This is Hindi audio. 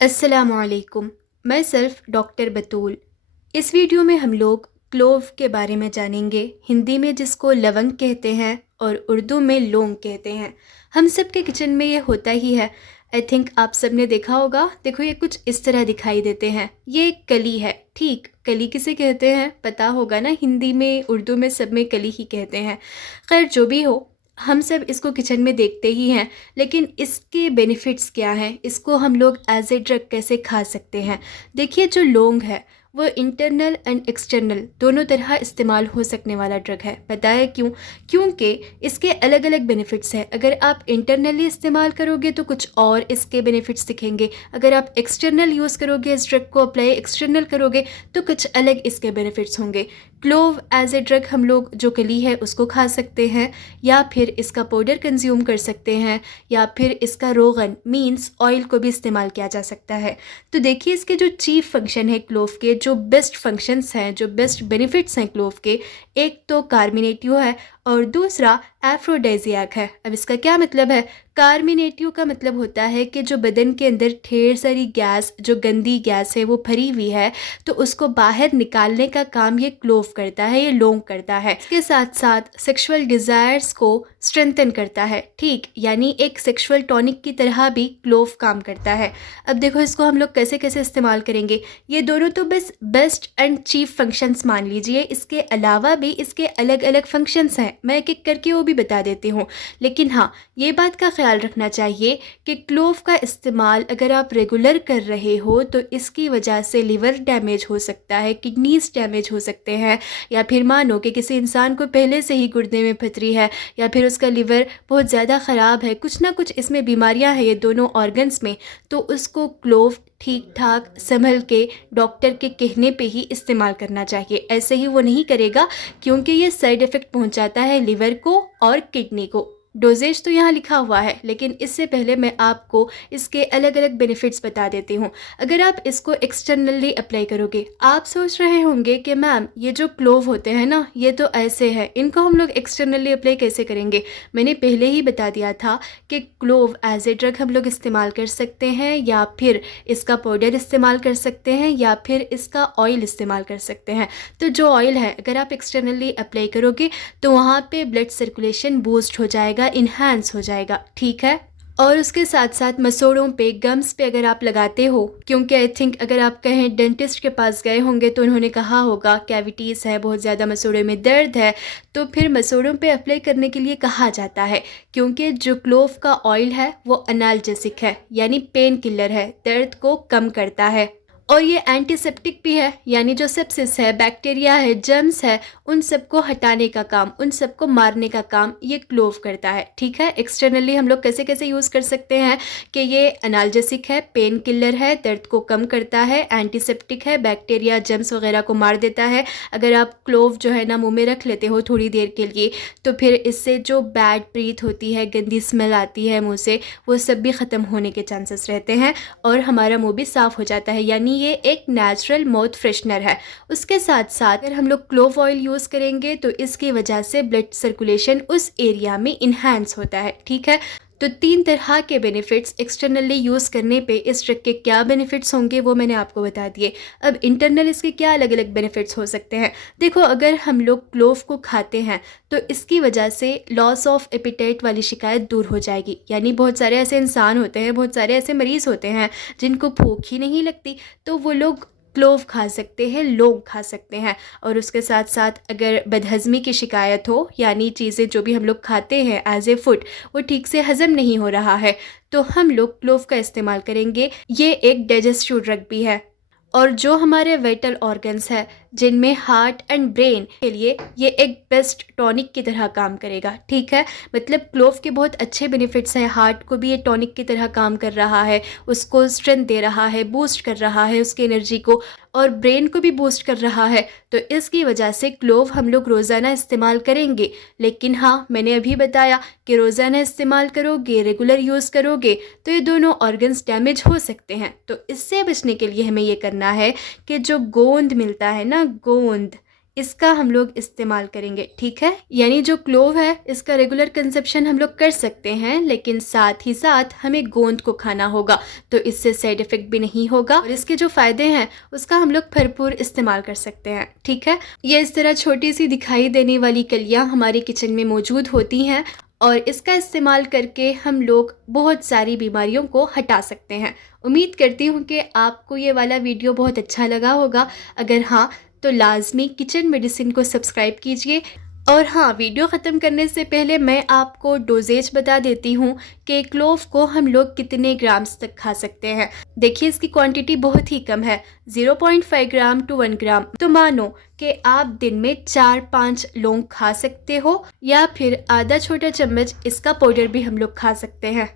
अस्सलामुअलैकुम। मैं सिर्फ डॉक्टर बतूल। इस वीडियो में हम लोग क्लोव के बारे में जानेंगे, हिंदी में जिसको लवंग कहते हैं और उर्दू में लौंग कहते हैं। हम सब के किचन में ये होता ही है। आई थिंक आप सब ने देखा होगा। देखो, ये कुछ इस तरह दिखाई देते हैं। ये एक कली है। ठीक, कली किसे कहते हैं पता होगा ना, हिंदी में उर्दू में सब में कली ही कहते हैं। खैर, जो भी हो, हम सब इसको किचन में देखते ही हैं। लेकिन इसके बेनिफिट्स क्या हैं, इसको हम लोग एज ए ड्रग कैसे खा सकते हैं। देखिए, जो लौंग है वो इंटरनल एंड एक्सटर्नल दोनों तरह इस्तेमाल हो सकने वाला ड्रग है। पता है क्यों? क्योंकि इसके अलग अलग बेनिफिट्स हैं। अगर आप इंटरनली इस्तेमाल करोगे तो कुछ और इसके बेनिफिट्स दिखेंगे। अगर आप एक्सटर्नल यूज़ करोगे, इस ड्रग को अप्लाई एक्सटर्नल करोगे तो कुछ अलग इसके बेनिफिट्स होंगे। क्लोव एज ए ड्रग हम लोग जो कली है उसको खा सकते हैं, या फिर इसका पाउडर कंज्यूम कर सकते हैं, या फिर इसका रोगन मींस ऑयल को भी इस्तेमाल किया जा सकता है। तो देखिए, इसके जो चीफ फंक्शन है क्लोव के, जो बेस्ट फंक्शंस हैं, जो बेस्ट बेनिफिट्स हैं क्लोव के, एक तो कार्मिनेटिव है और दूसरा एफ्रोडाइजियाक है। अब इसका क्या मतलब है? कार्मिनेटिव का मतलब होता है कि जो बदन के अंदर ढेर सारी गैस, जो गंदी गैस है वो भरी हुई है, तो उसको बाहर निकालने का काम ये क्लोव करता है, ये लौंग करता है। इसके साथ साथ सेक्सुअल डिज़ायर्स को स्ट्रेंथन करता है। ठीक, यानी एक सेक्सुअल टॉनिक की तरह भी क्लोव काम करता है। अब देखो, इसको हम लोग कैसे कैसे इस्तेमाल करेंगे। ये दोनों तो बस बेस्ट एंड चीफ फंक्शंस मान लीजिए। इसके अलावा भी इसके अलग अलग फंक्शंस हैं, मैं एक एक करके वो भी बता देती हूँ। लेकिन हाँ, ये बात का ख्याल रखना चाहिए कि क्लोव का इस्तेमाल अगर आप रेगुलर कर रहे हो तो इसकी वजह से लिवर डैमेज हो सकता है, किडनीज डैमेज हो सकते हैं, या फिर मानो कि किसी इंसान को पहले से ही गुर्दे में पथरी है, या फिर उसका लिवर बहुत ज़्यादा ख़राब है, कुछ ना कुछ इसमें बीमारियां हैं ये दोनों ऑर्गन्स में, तो उसको क्लोव ठीक ठाक संभल के डॉक्टर के कहने पे ही इस्तेमाल करना चाहिए। ऐसे ही वो नहीं करेगा, क्योंकि ये साइड इफ़ेक्ट पहुंचाता है लिवर को और किडनी को। डोजेज तो यहाँ लिखा हुआ है, लेकिन इससे पहले मैं आपको इसके अलग अलग बेनिफिट्स बता देती हूँ। अगर आप इसको एक्सटर्नली अप्लाई करोगे, आप सोच रहे होंगे कि मैम ये जो क्लोव होते हैं ना, ये तो ऐसे है, इनको हम लोग एक्सटर्नली अप्लाई कैसे करेंगे। मैंने पहले ही बता दिया था कि क्लोव एज ए ड्रग हम लोग इस्तेमाल कर सकते हैं, या फिर इसका पाउडर इस्तेमाल कर सकते हैं, या फिर इसका ऑयल इस्तेमाल कर सकते हैं। तो जो ऑयल है, अगर आप एक्सटर्नली अप्लाई करोगे तो वहाँ पे ब्लड सर्कुलेशन बूस्ट हो जाएगा, इन्हांस हो जाएगा। ठीक है, और उसके साथ साथ मसूड़ों पे, गम्स पे अगर आप लगाते हो, क्योंकि आई थिंक अगर आप कहें डेंटिस्ट के पास गए होंगे तो उन्होंने कहा होगा कैविटीज़ है, बहुत ज़्यादा मसूड़ों में दर्द है, तो फिर मसूड़ों पे अप्लाई करने के लिए कहा जाता है। क्योंकि जो क्लोव का ऑयल है वो एनाल्जेसिक है, यानी पेन किलर है, दर्द को कम करता है, और ये एंटीसेप्टिक भी है, यानी जो सेप्सिस है, बैक्टीरिया है, जर्म्स है, उन सबको हटाने का काम, उन सबको मारने का काम ये क्लोव करता है। ठीक है, एक्सटर्नली हम लोग कैसे कैसे यूज़ कर सकते हैं कि ये एनाल्जेसिक है, पेन किलर है, दर्द को कम करता है, एंटीसेप्टिक है, बैक्टीरिया जर्म्स वगैरह को मार देता है। अगर आप क्लोव जो है ना मुँह में रख लेते हो थोड़ी देर के लिए, तो फिर इससे जो बैड ब्रीथ होती है, गंदी स्मेल आती है मुँह से, वो सब भी ख़त्म होने के चांसेस रहते हैं, और हमारा मुँह भी साफ़ हो जाता है। यानी ये एक नेचुरल माउथ फ्रेशनर है। उसके साथ साथ अगर हम लोग क्लोव ऑयल यूज़ करेंगे तो इसकी वजह से ब्लड सर्कुलेशन उस एरिया में इन्हांस होता है। ठीक है, तो 3 तरह के बेनिफिट्स एक्सटर्नली यूज़ करने पे इस ड्रग के क्या बेनिफिट्स होंगे वो मैंने आपको बता दिए। अब इंटरनल इसके क्या अलग अलग बेनिफिट्स हो सकते हैं। देखो, अगर हम लोग क्लोव को खाते हैं तो इसकी वजह से लॉस ऑफ एपिटाइट वाली शिकायत दूर हो जाएगी। यानी बहुत सारे ऐसे इंसान होते हैं, बहुत सारे ऐसे मरीज़ होते हैं जिनको भूख ही नहीं लगती, तो वो लोग क्लोव खा सकते हैं, लौंग खा सकते हैं। और उसके साथ साथ अगर बदहज़मी की शिकायत हो, यानी चीज़ें जो भी हम लोग खाते हैं एज ए फूड वो ठीक से हज़म नहीं हो रहा है, तो हम लोग क्लोव का इस्तेमाल करेंगे। ये एक डाइजेस्टिव ड्रग भी है, और जो हमारे वाइटल ऑर्गन्स है, जिनमें हार्ट एंड ब्रेन के लिए ये एक बेस्ट टॉनिक की तरह काम करेगा। ठीक है, मतलब क्लोव के बहुत अच्छे बेनिफिट्स हैं। हार्ट को भी ये टॉनिक की तरह काम कर रहा है, उसको स्ट्रेंथ दे रहा है, बूस्ट कर रहा है उसकी एनर्जी को, और ब्रेन को भी बूस्ट कर रहा है। तो इसकी वजह से क्लोव हम लोग रोज़ाना इस्तेमाल करेंगे। लेकिन हाँ, मैंने अभी बताया कि रोज़ाना इस्तेमाल करोगे, रेगुलर यूज़ करोगे तो ये दोनों ऑर्गन्स डैमेज हो सकते हैं। तो इससे बचने के लिए हमें ये करना है कि जो गोंद मिलता है ना, गोंद, इसका हम लोग इस्तेमाल करेंगे, ठीक है। यानी जो क्लोव है इसका रेगुलर कंजप्शन हम लोग कर सकते हैं, लेकिन साथ ही साथ हमें गोंद को खाना होगा, तो इससे साइड इफ़ेक्ट भी नहीं होगा और इसके जो फ़ायदे हैं उसका हम लोग भरपूर इस्तेमाल कर सकते हैं, ठीक है। ये इस तरह छोटी सी दिखाई देने वाली कलियाँ हमारे किचन में मौजूद होती हैं और इसका इस्तेमाल करके हम लोग बहुत सारी बीमारियों को हटा सकते हैं। उम्मीद करती हूँ कि आपको ये वाला वीडियो बहुत अच्छा लगा होगा। अगर हाँ, तो लाजमी किचन मेडिसिन को सब्सक्राइब कीजिए। और हाँ, वीडियो ख़त्म करने से पहले मैं आपको डोजेज बता देती हूँ कि क्लोव को हम लोग कितने ग्राम्स तक खा सकते हैं। देखिए इसकी क्वांटिटी बहुत ही कम है, 0.5 ग्राम टू 1 ग्राम। तो मानो कि आप दिन में 4-5 लौंग खा सकते हो या फिर आधा छोटा चम्मच इसका पाउडर भी हम लोग खा सकते हैं।